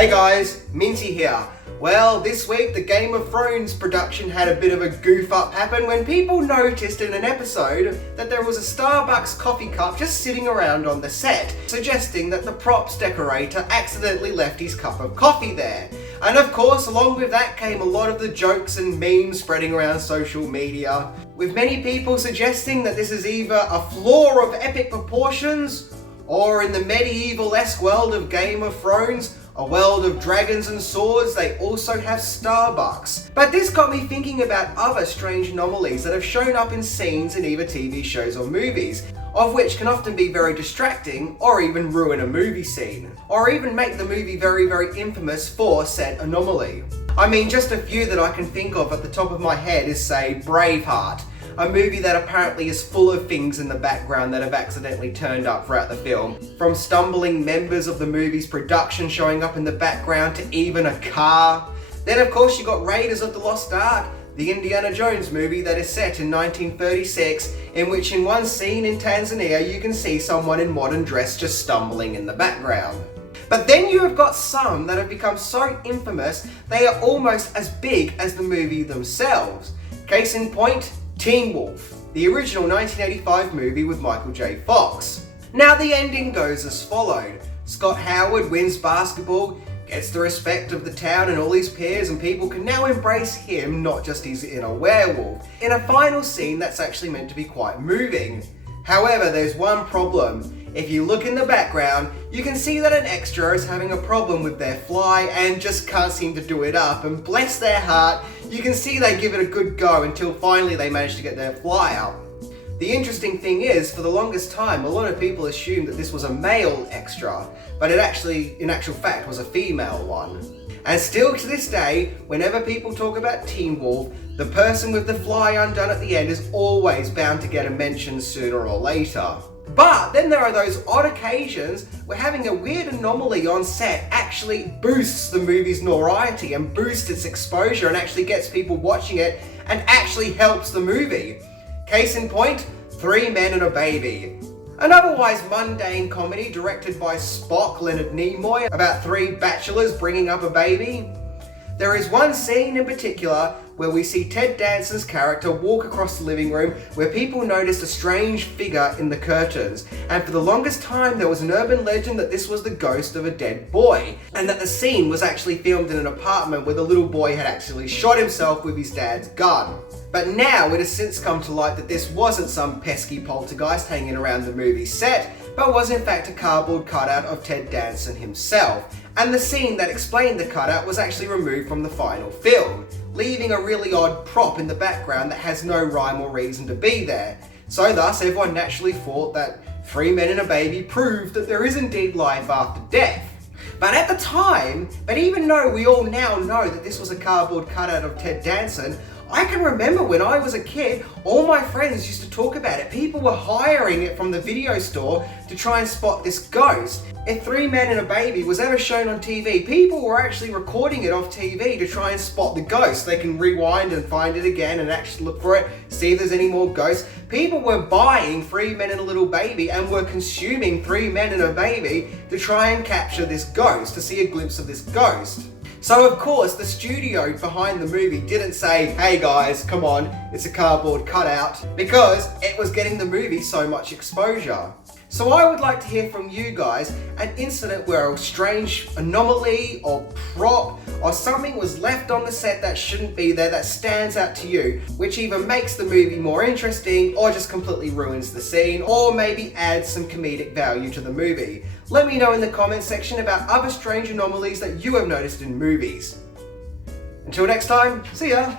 Hey guys, Minty here. Well, this week the Game of Thrones production had a bit of a goof up happen when people noticed in an episode that there was a Starbucks coffee cup just sitting around on the set, suggesting that the props decorator accidentally left his cup of coffee there. And of course, along with that came a lot of the jokes and memes spreading around social media, with many people suggesting that this is either a floor of epic proportions, or in the medieval-esque world of Game of Thrones, a world of dragons and swords, they also have Starbucks. But this got me thinking about other strange anomalies that have shown up in scenes in either TV shows or movies, of which can often be very distracting or even ruin a movie scene, or even make the movie very, very infamous for said anomaly. I mean, just a few that I can think of at the top of my head is, say, Braveheart, a movie that apparently is full of things in the background that have accidentally turned up throughout the film. From stumbling members of the movie's production showing up in the background to even a car. Then of course you got Raiders of the Lost Ark, the Indiana Jones movie that is set in 1936, in which in one scene in Tanzania you can see someone in modern dress just stumbling in the background. But then you have got some that have become so infamous they are almost as big as the movie themselves. Case in point, Teen Wolf, the original 1985 movie with Michael J. Fox. Now the ending goes as followed. Scott Howard wins basketball, gets the respect of the town and all his peers, and people can now embrace him, not just his inner werewolf, in a final scene that's actually meant to be quite moving. However, there's one problem. If you look in the background, you can see that an extra is having a problem with their fly and just can't seem to do it up, and bless their heart, you can see they give it a good go until finally they manage to get their fly out. The interesting thing is, for the longest time, a lot of people assumed that this was a male extra, but it actually, in actual fact, was a female one. And still to this day, whenever people talk about Teen Wolf, the person with the fly undone at the end is always bound to get a mention sooner or later. But then there are those odd occasions where having a weird anomaly on set actually boosts the movie's notoriety and boosts its exposure and actually gets people watching it and actually helps the movie. Case in point, Three Men and a Baby. An otherwise mundane comedy directed by Spock Leonard Nimoy about three bachelors bringing up a baby. There is one scene in particular where we see Ted Danson's character walk across the living room where people noticed a strange figure in the curtains, and for the longest time there was an urban legend that this was the ghost of a dead boy, and that the scene was actually filmed in an apartment where the little boy had actually shot himself with his dad's gun. But now it has since come to light that this wasn't some pesky poltergeist hanging around the movie set, but was in fact a cardboard cutout of Ted Danson himself, and the scene that explained the cutout was actually removed from the final film, leaving a really odd prop in the background that has no rhyme or reason to be there. So thus everyone naturally thought that Three Men and a Baby proved that there is indeed life after death. But at the time, even though we all now know that this was a cardboard cutout of Ted Danson, I can remember when I was a kid, all my friends used to talk about it. People were hiring it from the video store to try and spot this ghost. If Three Men and a Baby was ever shown on TV, people were actually recording it off TV to try and spot the ghost. They can rewind and find it again and actually look for it, see if there's any more ghosts. People were buying Three Men and a Little Baby and were consuming Three Men and a Baby to try and capture this ghost, to see a glimpse of this ghost. So of course the studio behind the movie didn't say, hey guys, come on, it's a cardboard cutout, because it was getting the movie so much exposure. So I would like to hear from you guys an incident where a strange anomaly or prop or something was left on the set that shouldn't be there, that stands out to you, which either makes the movie more interesting or just completely ruins the scene, or maybe adds some comedic value to the movie. Let me know in the comments section about other strange anomalies that you have noticed in movies. Until next time, see ya!